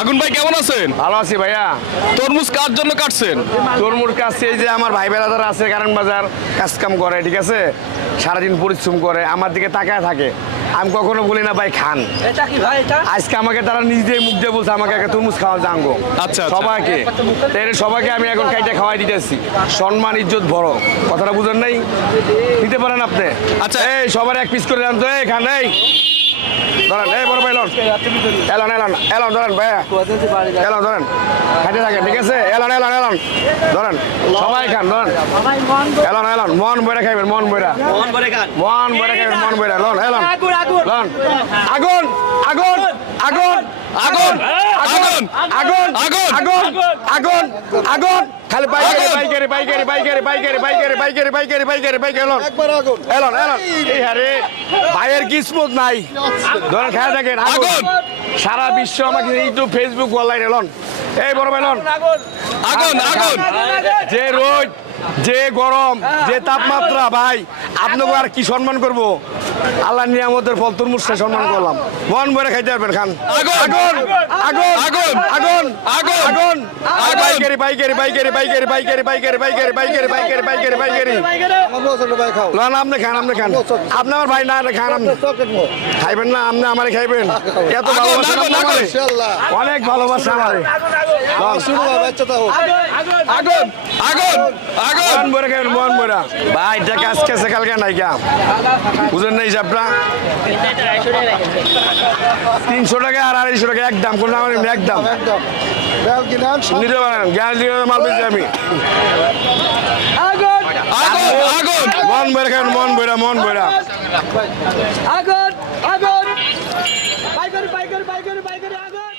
আগুন ভাই কেমন আছেন? ভালো আছি ভাইয়া। তরমুজ কার জন্য কাটছেন? তরমুর কাছে এই যে আমার ভাই বেড়াদার আছে কারণ বাজার কাজ কাম করে ঠিক আছে? সারাদিন পরিশ্রম করে আমার দিকে তাকায় থাকে। আমি কখনো বলি না ভাই খান। এটা কি ভাই এটা? আজকে আমাকে তারা নিজে মুখ দিয়ে বলছে আমাকে একটা তরমুজ খাওয়া জানব আচ্ছা, আচ্ছা। সবাইকে। তাই সবাইকে আমি এখন কাইটা খাওয়াই দিতেছি। সম্মান ইজ্জত বড়। কথাটা বুঝেন নাই? নিতে পারেন আপনি? আচ্ছা। এই সবার এক পিস করে দেন তো। এই খান এই। ধরেন এই বড় ভাই এলন এলন এলন এলন ধরেন ভাইয়া এলন ধরেন। খাইতে থাকেন ঠিক আছে? এলন এলন এলন। ধরেন সবাই খান ধরেন। এলন এলন মন বইরা খাইবেন মন বইরা মন মন বইরা খাইবেন মন বইরা লন এলন। লন। আগুন আগুন আগুন আগুন আগুন আগুন আগুন। আগুন। আগুন আগুন খালি বাইকেরে আগুন। বাইকেরে বাইকেরে বাইকেরে বাইকেরে বাইকেরে বাইকেরে বাইকেরে বাইকেরে বাইকে এলন এলন এলন এই হারে ভাইয়ের কিসমত নাই ধরেন খেয়া থাকেন আগুন আগুন। সারা বিশ্ব আমাকে ইউটিউব ফেসবুক অনলাইন এলন এই বড় ভাই এলন আগুন আগুন যে রোদ যে গরম যে তাপমাত্রা ভাই আপনাকে আর কি সম্মান করব আল্লাহ নিয়ামতের ফল তরমুজটা সম্মান করলাম মন ভরে খাইতে পারবেন খান আগুন। আগুন আগুন আগুন। আগুন আগুন। বাইকেরি বাইকেরি বাইকেরি বাইকেরি বাইকেরি বাইকেরি বাইকেরি বাইকেরি বাইকেরি বাইকেরি বাইকেরি লন আপনি খান আপনি খান আপনি আমার ভাই না খান আপনি খাইবেন না আপনি আমারে খাইবেন এত ভালোবাসা। অনেক ভালোবাসা আমারে আগুন আগুন আগুন মন ভরে খাবেন মন ভরা। ভাই এটা কাজ কালকে নাই কা বুঝেন না হিসাবটা তিনশো টাকা আর আড়াইশো টাকা একদম কোনো আমার একদম নিতে পারেন গ্যাস দিয়ে মাল আমি। আগুন মন ভরে খাবেন মন ভরা মন ভরা। আগুন আগুন বাইকারি বাইকারি বাইকারি বাইকারি আগুন